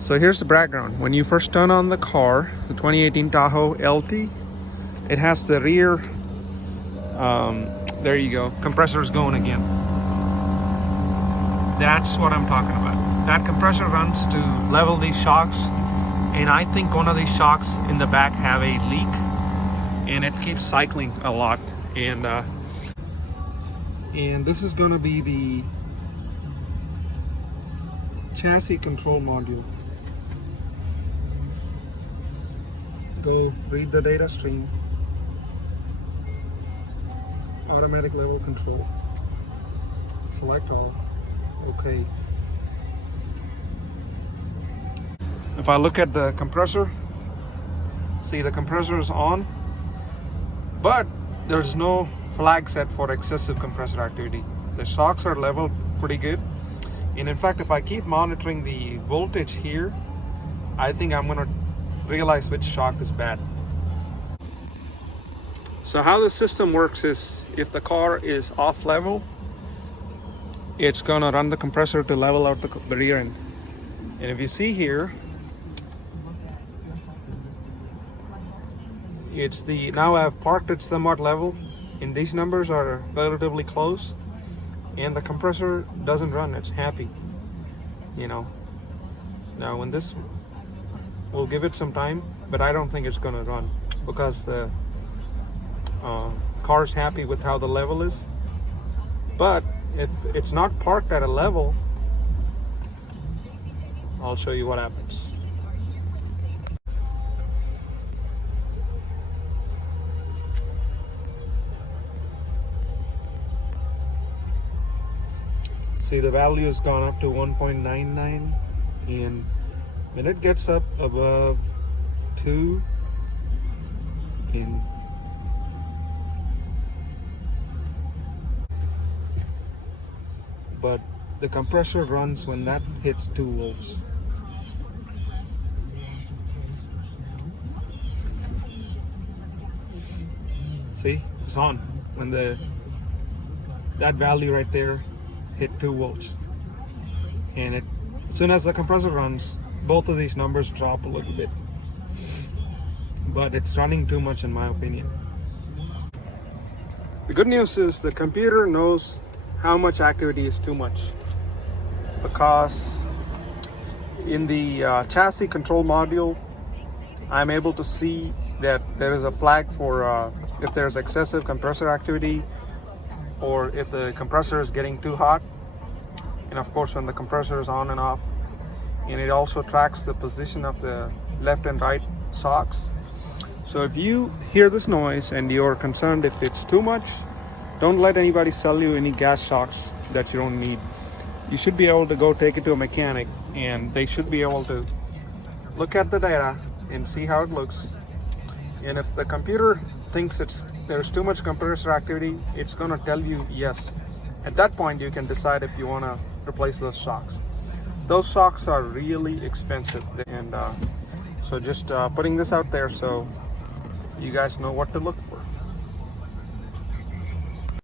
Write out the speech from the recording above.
So here's the background. When you first turn on the car, the 2018 Tahoe LT, it has the rear, there you go, compressor is going again. That's what I'm talking about. That compressor runs to level these shocks, and I think one of these shocks in the back have a leak, and it keeps cycling a lot. And this is going to be the chassis control module. Go read the data stream. Automatic level control. Select all. Okay. If I look at the compressor, see the compressor is on, but there's no flag set for excessive compressor activity. The shocks are leveled pretty good. And in fact, if I keep monitoring the voltage here, I think I'm gonna realize which shock is bad. So how the system works is, if the car is off level, it's gonna run the compressor to level out the rear end. And if you see here, it's the, now I've parked it somewhat level, and these numbers are relatively close, and the compressor doesn't run, it's happy, you know. Now when this, we'll give it some time, but I don't think it's gonna run because the car's happy with how the level is. But if it's not parked at a level, I'll show you what happens. See, the value has gone up to 1.99, and when it gets up above 2, but the compressor runs when that hits 2 volts. See, it's on when that value right there hit 2 volts, and as soon as the compressor runs, both of these numbers drop a little bit, but it's running too much in my opinion. The good news is the computer knows how much activity is too much, because in the chassis control module, I'm able to see that there is a flag for if there's excessive compressor activity, or if the compressor is getting too hot, and of course when the compressor is on and off. And it also tracks the position of the left and right shocks. So if you hear this noise and you're concerned if it's too much, don't let anybody sell you any gas shocks that you don't need. You should be able to go take it to a mechanic, and they should be able to look at the data and see how it looks. And if the computer thinks there's too much compressor activity, it's going to tell you yes. At that point, you can decide if you want to replace those shocks. Those shocks are really expensive, and so just putting this out there so you guys know what to look for.